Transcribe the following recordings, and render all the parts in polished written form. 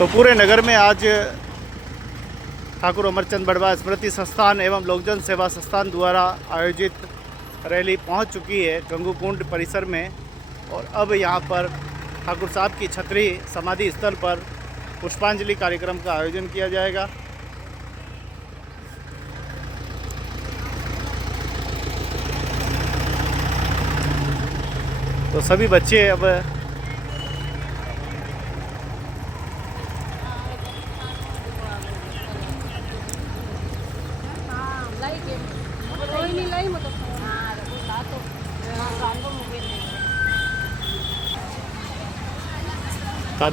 तो पूरे नगर में आज ठाकुर अमरचंद बड़वा स्मृति संस्थान एवं लोकजन सेवा संस्थान द्वारा आयोजित रैली पहुंच चुकी है गंगूकुंड परिसर में। और अब यहां पर ठाकुर साहब की छतरी समाधि स्थल पर पुष्पांजलि कार्यक्रम का आयोजन किया जाएगा। तो सभी बच्चे अब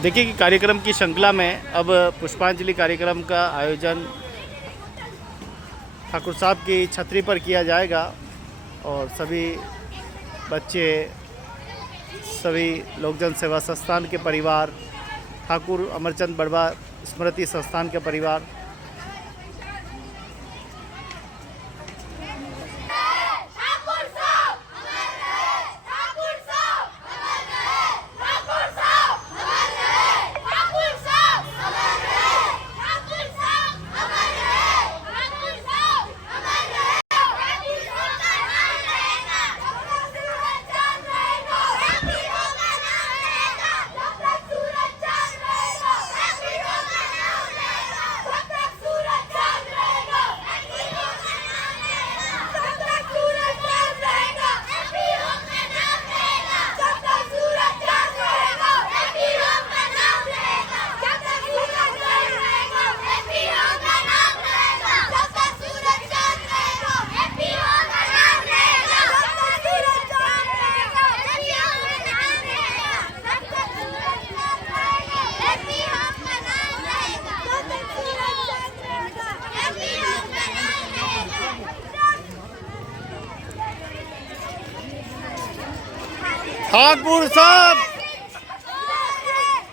देखिए कि कार्यक्रम की श्रृंखला में अब पुष्पांजलि कार्यक्रम का आयोजन ठाकुर साहब की छतरी पर किया जाएगा। और सभी बच्चे, सभी लोकजन सेवा संस्थान के परिवार, ठाकुर अमरचंद बड़वा स्मृति संस्थान के परिवार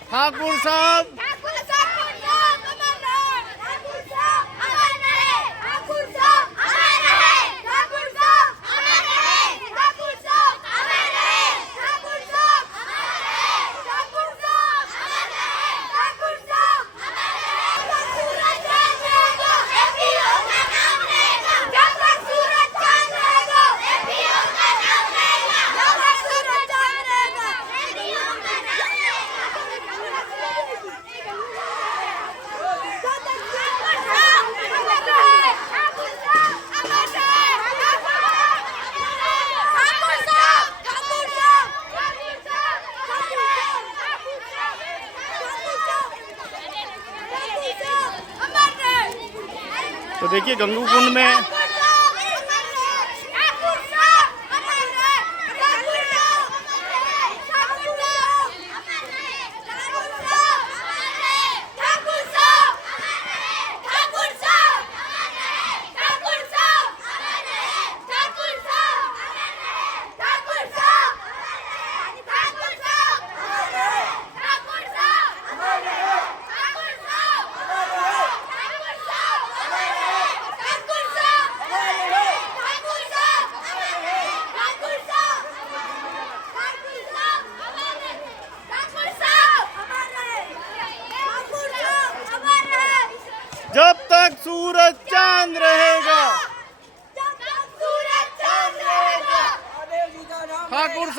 ठाकुर साहब तो देखिए गंगूकुंड में जब तक सूरज चांद रहेगा, ठाकुर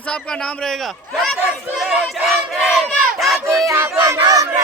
साहब का नाम रहेगा। जब तक सूरज चांद रहेगा, ठाकुर जी का नाम रहेगा।